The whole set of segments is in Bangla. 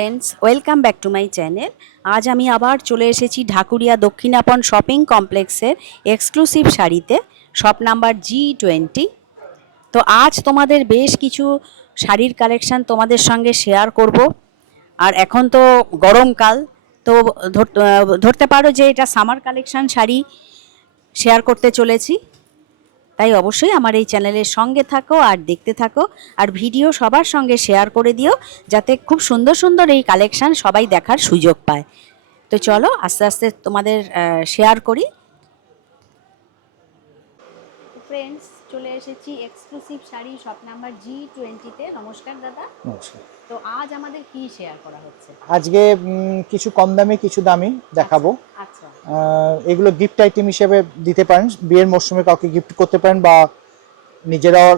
Friends, welcome back to my channel. আজ আমি আবার চলে এসেছি ঢাকুরিয়া দক্ষিণাপন শপিং কমপ্লেক্সের এক্সক্লুসিভ শাড়িতে, শপ নাম্বার G20। তো আজ তোমাদের বেশ কিছু শাড়ির কালেকশন তোমাদের সঙ্গে শেয়ার করব। আর এখন তো গরমকাল, তো ধরতে পারো যে এটা সামার কালেকশন শাড়ি শেয়ার করতে চলেছি। তাই অবশ্যই আমার এই চ্যানেলের সঙ্গে থাকো আর দেখতে থাকো, আর ভিডিও সবার সঙ্গে শেয়ার করে দিও যাতে খুব সুন্দর সুন্দর এই কালেকশান সবাই দেখার সুযোগ পায়। তো চলো আস্তে আস্তে তোমাদের শেয়ার করি। ফ্রেন্ডস, চলে এসেছি এক্সক্লুসিভ শাড়ি শপ নাম্বার G20-তে। নমস্কার দাদা। নমস্কার। তো আজ আমাদের কি শেয়ার করা হচ্ছে? আজকে কিছু কম দামি কিছু দামি দেখাবো। আচ্ছা এগুলো গিফট আইটেম হিসেবে দিতে পারেন, বিয়ের মরশুমে কাউকে গিফট করতে পারেন বা নিজেরাও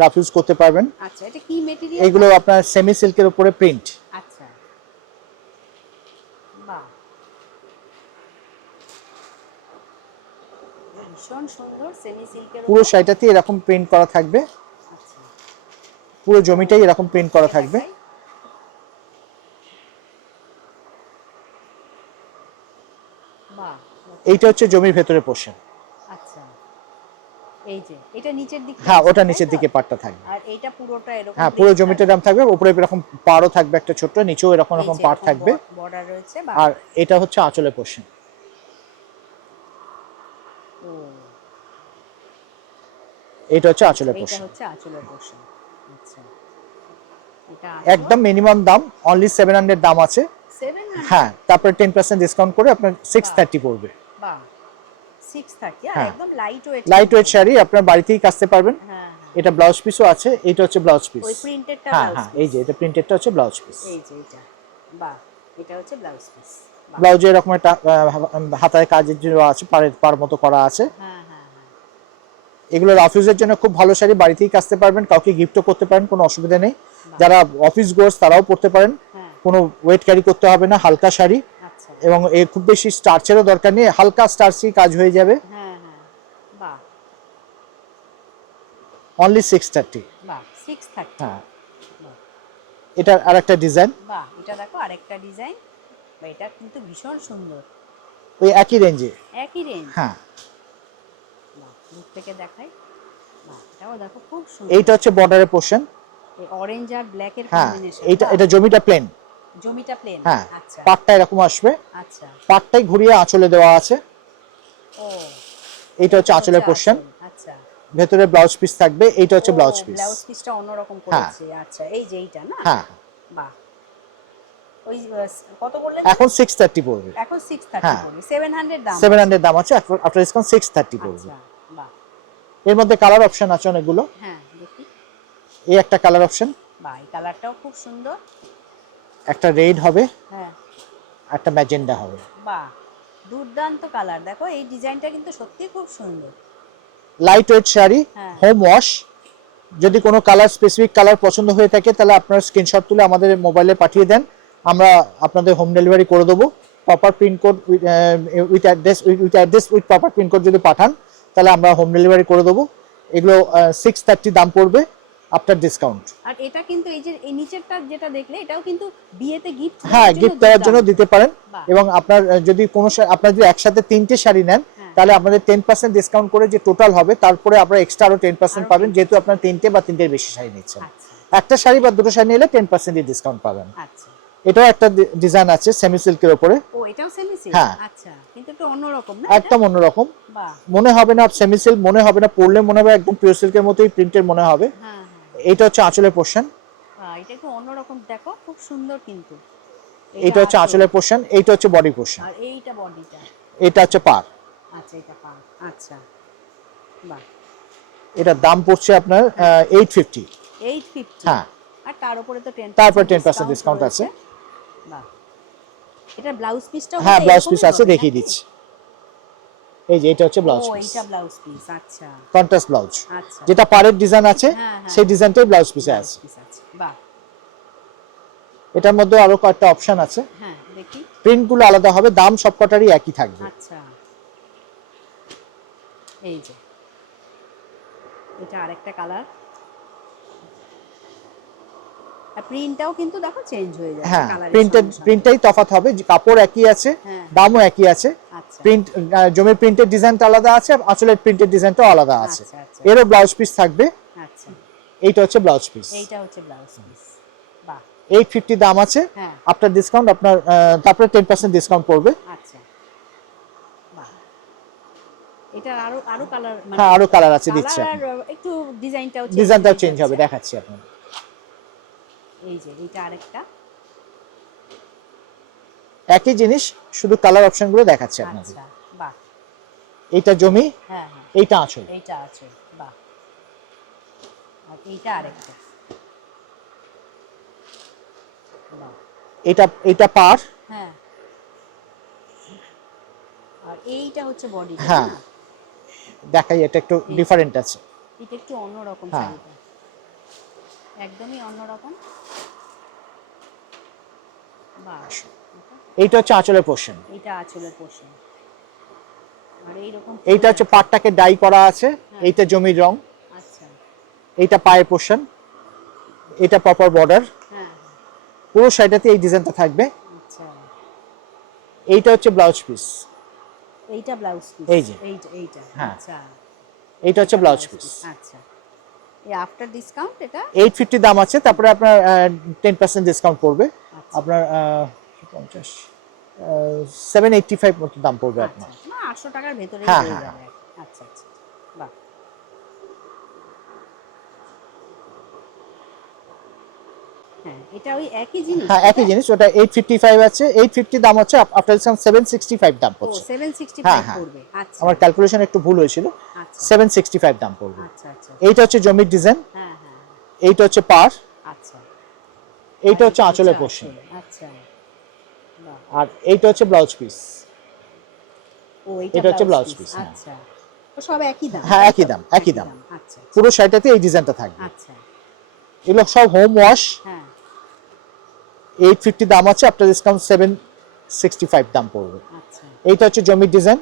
রাফ ইউজ করতে পারবেন। আচ্ছা, এটা কি মেটেরিয়াল? এগুলো আপনার সেমি সিল্কের উপরে প্রিন্ট। আচ্ছা, বাহ, ভীষণ সুন্দর সেমি সিল্কের পুরো উপর। শাড়িটাতে এরকম প্রিন্ট করা থাকবে, আচ্ছা, পুরো জমিটাই এরকম প্রিন্ট করা এটা থাকবে। দেখাই। বাহ, এইটা হচ্ছে জমির ভেতরে পোর্শন। আচ্ছা, এই যে এটা নিচের দিকে হ্যাঁ, আছে, ওটা তাই নিচের তো? দিকে পাটটা থাকবে। আর এইটা পুরোটা এরকম হ্যাঁ, পুরো প্রিন্ট জমিটার থাকবে। দাম থাকবে, উপরে এরকম পাড়ও থাকবে একটা ছোট্ট, নিচেও এরকম এই এরকম যে পাড় এরকম থাকবে। বর্ডার রয়েছে, বা আর এটা হচ্ছে আঁচলের পোর্শন। ও, এটা হচ্ছে আচ্ছা, আঁচলের এইটা পোর্শন। হচ্ছে আঁচলের পোর্শন। আচ্ছা, এটা আঁচল। একদম মিনিমাম দাম অনলি 700 দাম আছে। 700? হ্যাঁ, তারপরে 10% ডিসকাউন্ট করে আপনার বাহ 630 পড়বে। বাহ, 630। আর হ্যাঁ, একদম লাইট ওয়েট লাইট কিন্তু ওয়েট এটা। শাড়ি আপনার বাড়িতেই কাচতে পারবেন। হ্যাঁ হ্যাঁ, এটা ব্লাউজ পিসও আছে, এইটা হচ্ছে ব্লাউজ পিস। ওই প্রিন্টেডটা হ্যাঁ ব্লাউজ হ্যাঁ, এই পিস। যে এটা প্রিন্টেডটা হচ্ছে ব্লাউজ পিস। এই যে এটা, বাহ, এটা হচ্ছে ব্লাউজ পিস। বাহ, ব্লাউজে এরকম একটা হাতায় কাজের জন্য আছে, পার মতো করা আছে। হ্যাঁ হ্যাঁ হ্যাঁ, এগুলো রাফ ইউজের জন্য খুব ভালো শাড়ি, বাড়িতেই কাচতে পারবেন, কাউকে গিফটও করতে পারেন, কোনো অসুবিধা নেই। বাহ, যারা অফিস গোর্স তারাও পরতে পারেন, হ্যাঁ, কোনো ওয়েট ক্যারি করতে হবে না, হালকা শাড়ি। আচ্ছা, এবং এর খুব বেশি স্টার্চেরও দরকার নেই, হালকা স্টার্চই কাজ হয়ে যাবে। হ্যাঁ হ্যাঁ, বাহ অনলি 630। বাহ, 630। হ্যাঁ, এটার আর একটা ডিজাইন। বাহ, এটা দেখো আরেকটা ডিজাইন। বা এটা কিন্তু ভীষণ সুন্দর। ওই একই রেঞ্জে। একই রেঞ্জ। হ্যাঁ, বাহ, দূর থেকে দেখাই। বাহ, এটাও দেখো খুব সুন্দর। এইটা হচ্ছে বর্ডারের পোর্শন। এই অরেঞ্জ আর ব্ল্যাক এর হ্যাঁ, কম্বিনেশন। এটা বাহ, এটা জমিটা প্লেন। জমিটা প্লেন। হ্যাঁ, আচ্ছা পাটটা এরকম আসবে, আচ্ছা, পাটটাই ঘুরিয়ে আঁচলে দেওয়া আছে। ও, এইটা হচ্ছে এইটা হচ্ছে আঁচলের পোর্শন, আঁচল। আচ্ছা, ভেতরে ব্লাউজ পিস থাকবে, এইটা ও, হচ্ছে ব্লাউজ পিস। ব্লাউজ পিসটা অন্যরকম হ্যাঁ করেছে। আচ্ছা, এই যে এইটা না। হ্যাঁ, বাহ, ওই কত বললেন? এখন 630 পড়বে। এখন 630 হ্যাঁ, পড়বে। 700 দাম আছে। 700 দাম আছে, আফটার ডিসকাউন্ট 630 পড়বে। আচ্ছা, বাহ, এর মধ্যে কালার অপশন আছে অনেকগুলো। হ্যাঁ দেখি। এই একটা কালার অপশন, বাহ, এই কালারটাও খুব সুন্দর। একটা রেড হবে, হ্যাঁ, একটা ম্যাজেন্ডা হবে। বাহ, দুর্দান্ত কালার। দেখো এই ডিজাইনটা কিন্তু সত্যি খুব সুন্দর। লাইট ওয়েট শাড়ি, হ্যাঁ, হোম ওয়াশ। যদি কোনো কালার স্পেসিফিক কালার পছন্দ হয়ে থাকে তাহলে আপনারা স্ক্রিনশট তুলে আমাদের মোবাইলে পাঠিয়ে দেন, আমরা আপনাদের হোম ডেলিভারি করে দেবো। Proper pincode with address with proper pincode যদি পাঠান তাহলে আমরা হোম ডেলিভারি করে দেবো। এগুলো 630 দাম পড়বে আফটার ডিসকাউন্ট। আর এটা কিন্তু এই যে এই নিচেরটা যেটা দেখলে, এটাও কিন্তু বিয়েতে গিফট হ্যাঁ, দেওয়ার জন্য গিফট দেওয়ার জন্য দুর্দান্ত। দিতে পারেন। বাহ, এবং আপনার যদি কোনো আপনার যদি একসাথে 3টে শাড়ি নেন হ্যাঁ, তাহলে আপনাদের 10% ডিসকাউন্ট করে যে টোটাল হবে, তারপরে আপনারা এক্সট্রা আরও 10% আরো পাবেন, যেহেতু 10%। আপনার 3টে বা 3টের বেশি শাড়ি নিচ্ছেন। আচ্ছা একটা শাড়ি বা দুটো শাড়ি নিলে 10% ডিসকাউন্ট পাবেন। আচ্ছা, এটাও একটা ডিজাইন আছে সেমি সিল্কের উপরে। ও, এটাও সেমি সিল্ক। হ্যাঁ, আচ্ছা, কিন্তু একটু অন্যরকম না এটা? একদম অন্যরকম। বাহ, মনে হবে না সেমি সিল্ক, মনে হবে না, পরলে মনে হবে একদম পিওর সিল্কের মতোই প্রিন্টের মনে হবে। হ্যাঁ হ্যাঁ, এইটা হচ্ছে আঁচলের পোর্শন। বাহ, এটা একটু অন্যরকম। দেখো খুব সুন্দর কিন্তু। এইটা হচ্ছে আঁচল। আঁচলের পোর্শন, এইটা হচ্ছে বডি পোর্শন। আর এইটা বডিটা। এটা হচ্ছে পার। আচ্ছা, এটা পা। আচ্ছা, বাহ, এটার দাম পড়ছে আপনার হ্যাঁ, 850। 850। হ্যাঁ, আর তার উপরে তো তারপর 10% 10% ডিসকাউন্ট ডিসকাউন্ট আছে। রয়েছে। বাহ, এটা ব্লাউজ পিসটাও হ্যাঁ, বোধহয় ব্লাউজ পিস এরকমই আছে, হবে দেখিয়ে নাকি? দিচ্ছি। এই যে এটা হচ্ছে ও, ব্লাউজ পিস, এইটা ব্লাউজ পিস। আচ্ছা কন্ট্রাস্ট ব্লাউজ। আচ্ছা, যেটা পাড়ের ডিজাইন আছে হ্যাঁ হ্যাঁ, সেই ডিজাইনটাই ব্লাউজ পিসে ব্লাউজ আছে। পিস আছে। বাহ, এটার মধ্যে আরো কয়েকটা অপশন আছে, হ্যাঁ দেখি। প্রিন্টগুলো আলাদা হবে, দাম সবকটারই একই থাকবে। আচ্ছা, এই যে এটা আরেকটা কালার। আর প্রিন্টটাও কিন্তু দেখো চেঞ্জ হয়ে যাচ্ছে হ্যাঁ, কালারের সঙ্গে সঙ্গে। প্রিন্টটাই তফাৎ হবে, যে কাপড় একই আছে, হ্যাঁ। দামও একই আছে। আচ্ছা প্রিন্ট, জমির প্রিন্টের ডিজাইনটা আলাদা আছে, আঁচলের প্রিন্টের ডিজাইনটাও আলাদা আছে। আচ্ছা আচ্ছা এরও ব্লাউজ পিস থাকবে। আচ্ছা, এইটা হচ্ছে ব্লাউজ পিস, এইটা হচ্ছে ব্লাউজ পিস। বাহ, 850 দাম আছে। হ্যাঁ। আফটার ডিসকাউন্ট আপনার তারপরে 10% ডিসকাউন্ট পড়বে। আচ্ছা, বাহ, এটা আরো আরো কালার, মানে হ্যাঁ, আরো কালার আছে, দিচ্ছি কালার আর আপনাকে। একটু ডিজাইনটাও ডিজাইনটাও চেঞ্জ হবে, দেখাচ্ছি আপনাকে। এই যে এটা আরেকটা। একই জিনিস, শুধু কালার অপশনগুলো দেখাচ্ছি আপনাকে। আচ্ছা, বাহ, এইটা জমি, হ্যাঁ হ্যাঁ, এইটা আঁচল। এইটা আছে, বাহ। আর এইটা আরেকটা, বাহ, এটা পার। হ্যাঁ। আর এইটা হচ্ছে বডি, হ্যাঁ, দেখাই, এটা একটু ডিফারেন্ট আছে। এটা একটু অন্যরকম হ্যাঁ। শাড়িটা, একদমই অন্যরকম। বাহ, এইটা হচ্ছে আঁচলের পোর্শন। এটা আঁচলের পোর্শন। আর এইরকম এইটা হচ্ছে পাটটাকে ডাই করা আছে, এইটা জমির রং। আচ্ছা, এইটা পায়ের পোর্শন, এটা প্রপার বর্ডার। হ্যাঁ, পুরো শাড়িটাতে এই ডিজাইনটা থাকবে। আচ্ছা, এইটা হচ্ছে ব্লাউজ পিস। এইটা ব্লাউজ পিস, এই যে। এইটা, হ্যাঁ। আচ্ছা, এইটা হচ্ছে ব্লাউজ পিস। আচ্ছা। এই আফটার ডিসকাউন্ট এটা 850 দাম আছে, তারপরে আপনার 10% ডিসকাউন্ট পড়বে। আচ্ছা। আপনার 50 785 মতো দাম পড়বে আপনার। আচ্ছা, না 800 টাকার ভেতরেই হ্যাঁ, হয়ে হ্যাঁ, যাবে। আচ্ছা আচ্ছা, বাহ। হ্যাঁ, এটা ওই একই জিনিস। হ্যাঁ, একই জিনিস, ওটা 855 আছে। 850 দাম হচ্ছে, আফটার ডিসকাউন্ট 765 দাম ও পড়ছে। 765 হ্যাঁ, হ্যাঁ। পড়বে। আচ্ছা, আমার ক্যালকুলেশন একটু ভুল হয়েছিল। আচ্ছা 765 দাম পড়বে। আচ্ছা আচ্ছা, এইটা হচ্ছে জমির ডিজাইন, হ্যাঁ হ্যাঁ, এইটা হচ্ছে পার, আচ্ছা। এইটা আর হচ্ছে এটা আঁচলের পোর্শন, আঁচল, আচ্ছা, বাহ। আর এইটা হচ্ছে ব্লাউজ পিস। ও এটা হচ্ছে ব্লাউজ ব্লাউজ পিস। আচ্ছা, তো সব একই দাম? হ্যাঁ, তাই একই তো? দাম, একই দাম। আচ্ছা পুরো শাড়িটাতে এই ডিজাইনটা থাকবে। আচ্ছা, এগুলো সব হোম ওয়াশ। হ্যাঁ, 850 দাম আছে, আফটার ডিসকাউন্ট 765 দাম পড়বে। আচ্ছা। এইটা হচ্ছে জমির ডিজাইন।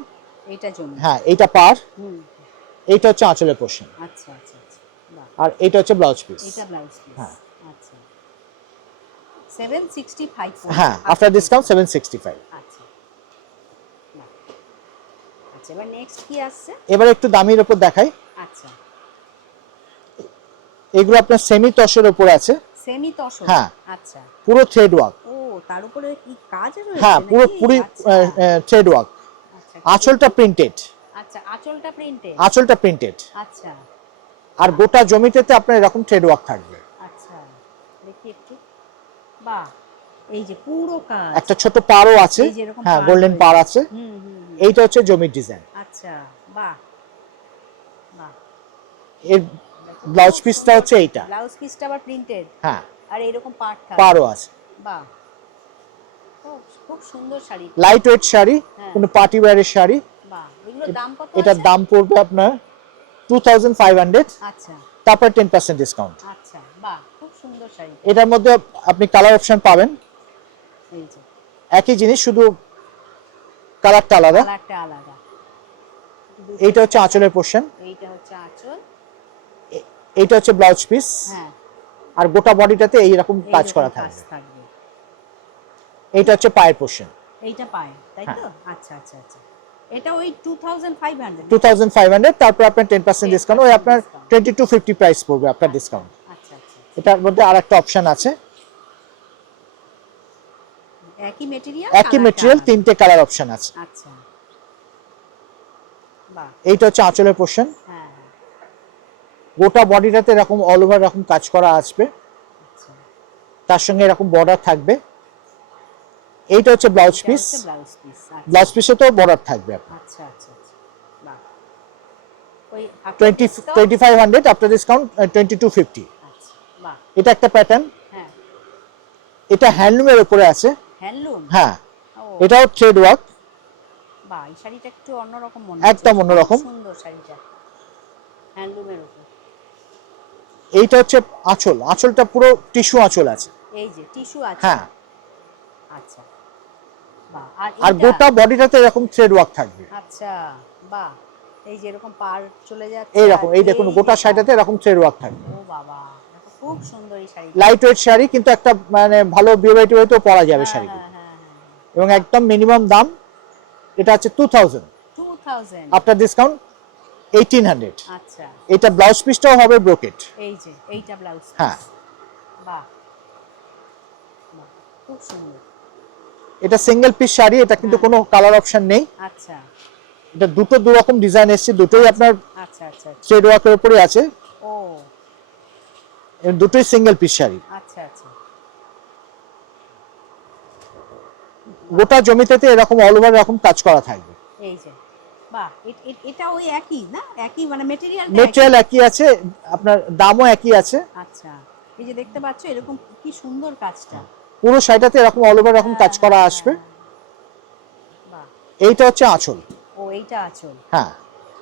এটা জমি, হ্যাঁ, এইটা পার, হুম, এইটা হচ্ছে আঁচলের পোর্শন, আচ্ছা আচ্ছা আচ্ছা, বাহ। আর এইটা হচ্ছে ব্লাউজ পিস। এটা ব্লাউজ পিস, হ্যাঁ। আচ্ছা। 765 পড়বে। হ্যাঁ, আফটার ডিসকাউন্ট 765। আচ্ছা, বাহ। আচ্ছা, এবার নেক্সট কি আসছে? এবার একটু দামির উপর দেখাই। আচ্ছা, এগুলো আপনার সেমি তসরের উপর আছে। সেমি তসর, হ্যাঁ। আচ্ছা। পুরো থ্রেড ওয়ার্ক। ও, তার উপরে কি কাজ রয়েছে? হ্যাঁ, পুরো নাকি? পুরি আচ্ছা, থ্রেড ওয়ার্ক। আচ্ছা, আঁচলটা প্রিন্টেড, আচ্ছা, আঁচলটা প্রিন্টেড, আঁচলটা প্রিন্টেড, আচ্ছা আর গোটা জমিটাতে আপনার এরকম থ্রেড ওয়ার্ক থাকবে। আচ্ছা, দেখি একটু, বাহ, এই যে পুরো কাজ, একটা ছোট পাড়ও আছে। এই যে এরকম হ্যাঁ, পাড় গোল্ডেন রয়েছে। পাড় আছে। হুম হুম হুম, এইটা হচ্ছে জমির ডিজাইন। আচ্ছা, বাহ বাহ। এর ব্লাউজ পিসটা হচ্ছে এইটা। ব্লাউজ পিসটা আবার প্রিন্টেড, হ্যাঁ, আর এরকম পাড় থাকে, পাড়ও আছে। বাহ, খুব খুব সুন্দর শাড়ি, লাইট ওয়েট শাড়ি, হ্যাঁ। কোনো পার্টি ওয়্যারের শাড়ি। বাহ। এগুলোর দাম কত এটার আছে? দাম পড়বে আপনার 2500, আচ্ছা তারপর 10% ডিসকাউন্ট। আচ্ছা, বাহ, খুব সুন্দর শাড়ি। এটার মধ্যে আপনি কালার অপশন পাবেন, এই যে একই জিনিস, শুধু কালারটা আলাদা। কালারটা আলাদা। এইটা হচ্ছে আঁচলের পোর্শন, এইটা হচ্ছে আঁচল, এইটা হচ্ছে ব্লাউজ পিস, হ্যাঁ, আর গোটা বডিটাতে এইরকম কাজ এইরকম করা কাজ থাকবে। থাকবে। এইটা হচ্ছে পায়ের পোর্শন, এইটা পায়, তাই তো? হ্যাঁ। আচ্ছা আচ্ছা আচ্ছা, এটা ওই 2500। 2500, তারপর আপনার 10% ডিসকাউন্ট, ওই আপনার 2250 প্রাইস পড়বে আপনার ডিসকাউন্ট। আচ্ছা আচ্ছা, এটার মধ্যে আরেকটা অপশন আছে, একই মেটেরিয়াল, একই মেটেরিয়াল, তিনটে কালার অপশন আছে। আচ্ছা, বাহ, এইটা হচ্ছে আঁচলের পোর্শন, হ্যাঁ হ্যাঁ, গোটা বডিটাতে এরকম অল ওভার এরকম কাজ করা আসবে, আচ্ছা, তার সঙ্গে এরকম বর্ডার থাকবে। এইটা হচ্ছে ব্লাউজ এটা পিস, হচ্ছে ব্লাউজ পিস, ব্লাউজ পিসে তো বর্ডার থাকবে আপনার। আচ্ছা আচ্ছা আচ্ছা, বাহ। ওই 2500, আফটার ডিসকাউন্ট 2250। আচ্ছা, বাহ, এটা একটা প্যাটার্ন, হ্যাঁ, এটা হ্যান্ডলুমের উপরে আছে। হ্যান্ডলুম, হ্যাঁ, ও, এটাও থ্রেড ওয়ার্ক, বাহ, এই শাড়িটা একটু অন্যরকম মনে একদম হচ্ছে, অন্যরকম। খুব সুন্দর শাড়িটা, হ্যান্ডলুমের উপর। এইটা হচ্ছে আঁচল, আঁচলটা পুরো টিস্যু আঁচল আছে। এই যে টিস্যু আছে, হ্যাঁ, আচ্ছা, বাহ। আর আর এইটা, গোটা বডিটাতে এরকম থ্রেড ওয়ার্ক থাকবে। আচ্ছা, বাহ, এই যে এরকম পার চলে যাচ্ছে, এইরকম, আর এই দেখুন, গোটা যে শাড়িটাতে এরকম থ্রেড ওয়ার্ক থাকবে। ও বাবা, দেখো খুব সুন্দর এই শাড়ি। লাইট ওয়েট শাড়ি, কিন্তু একটা মানে ভালো বিয়ে হয়তো পরা যাবে শাড়িগুলো। এবং একদম মিনিমাম দাম এটা হচ্ছে 2000, 2000। After discount 1800। আচ্ছা, এটা ব্লাউজ পিসটাও হবে ব্রোকেট। এই যে এইটা ব্লাউজ পিস। হ্যাঁ, বাহ, বাহ, খুব সুন্দর। এটা সিঙ্গেল পিস শাড়ি, এটা কিন্তু কোনো কালার অপশন নেই। আচ্ছা, এটা দুটো দু রকম ডিজাইন এসেছে, দুটোই আপনার আচ্ছা, আচ্ছা, আচ্ছা। থ্রেড ওয়ার্কের উপরে আছে। ও, এর দুটোই সিঙ্গেল পিস শাড়ি। আচ্ছা, আচ্ছা। গোটা জমিতে এরকম অল ওভার এরকম কাজ করা থাকবে। এই যে, বাহ, এটা ওই একই না? একই মানে মেটেরিয়াল একই আছে, আপনার দামও একই আছে। আচ্ছা, এই যে দেখতে পাচ্ছ এরকম কি সুন্দর কাজটা। পুরো শাড়িটাতে এরকম অল ওভার এরকম কাজ করা আসবে। বাহ, এইটা হচ্ছে আঁচল। ও এইটা আঁচল। হ্যাঁ,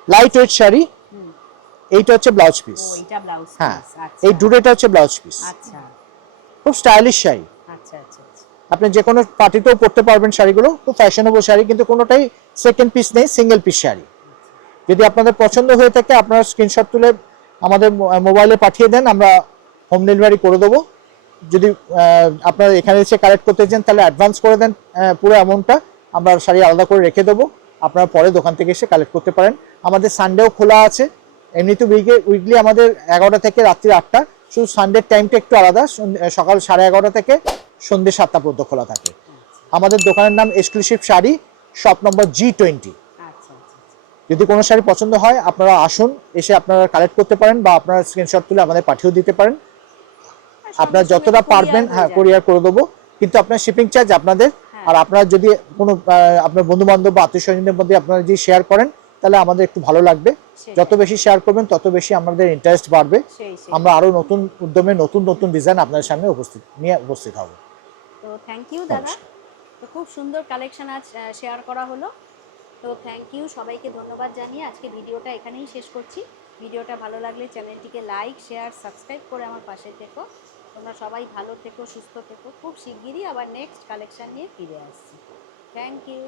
লাইট ওয়েট শাড়ি। হুম, এইটা হচ্ছে ব্লাউজ পিস। ও এইটা ব্লাউজ হ্যাঁ, পিস। আচ্ছা, এই ডুরেটা হচ্ছে ব্লাউজ পিস। আচ্ছা, খুব স্টাইলিশ শাড়ি। আচ্ছা, আচ্ছা, আচ্ছা। আপনি যে কোনো পার্টিতেও পরতে পারবেন শাড়িগুলো, খুব ফ্যাশনেবল শাড়ি, কিন্তু কোনোটাই সেকেন্ড পিস নেই, সিঙ্গেল পিস শাড়ি। যদি আপনাদের পছন্দ হয়ে থাকে আপনারা স্ক্রিনশট তুলে আমাদের মোবাইলে পাঠিয়ে দেন, আমরা হোম ডেলিভারি করে দেবো। যদি আপনারা এখানে এসে কালেক্ট করতে চান তাহলে অ্যাডভান্স করে দেন পুরো অ্যামাউন্টটা, আমরা শাড়ি আলাদা করে রেখে দেবো, আপনারা পরে দোকান থেকে এসে কালেক্ট করতে পারেন। আমাদের সানডেও খোলা আছে। এমনিতে উইকলি আমাদের 11টা থেকে রাত্রি 8টা, শুধু সানডের টাইমটা একটু আলাদা, সকাল 11:30 থেকে সন্ধ্যে 7টা পর্যন্ত খোলা থাকে। আমাদের দোকানের নাম exclusive sari, shop number G20। আচ্ছা, আচ্ছা। যদি কোনো শাড়ি পছন্দ হয় আপনারা আসুন, এসে আপনারা কালেক্ট করতে পারেন বা আপনারা স্ক্রিনশট তুলে আমাদের পাঠিয়ে দিতে পারেন। আপনারা যতটা পারবেন হ্যাঁ কুরিয়ার করে দেবো, কিন্তু আপনার শিপিং চার্জ আপনাদের। আর আপনারা যদি কোনো আপনার বন্ধু বান্ধব বা আত্মীয় স্বজনের মধ্যে আপনারা যদি শেয়ার করেন তাহলে আমাদের একটু ভালো লাগবে। যত বেশি শেয়ার করবেন তত বেশি আমাদের ইন্টারেস্ট বাড়বে। আমরা আরো নতুন উদ্যমে নতুন নতুন ডিজাইন আপনাদের সামনে উপস্থিত হব। তো থ্যাংক ইউ দাদা, তো খুব সুন্দর কালেকশন আজ শেয়ার করা হলো। তো থ্যাংক ইউ, সবাইকে ধন্যবাদ জানিয়ে আজকে ভিডিওটা এখানেই শেষ করছি। ভিডিওটা ভালো লাগলে চ্যানেলটিকে লাইক, শেয়ার, সাবস্ক্রাইব করে আমার পাশে থেকো। তোমরা সবাই ভালো থেকো, সুস্থ থেকো। খুব শিগগিরই আবার নেক্সট কালেকশন নিয়ে ফিরে আসছি। Thank you.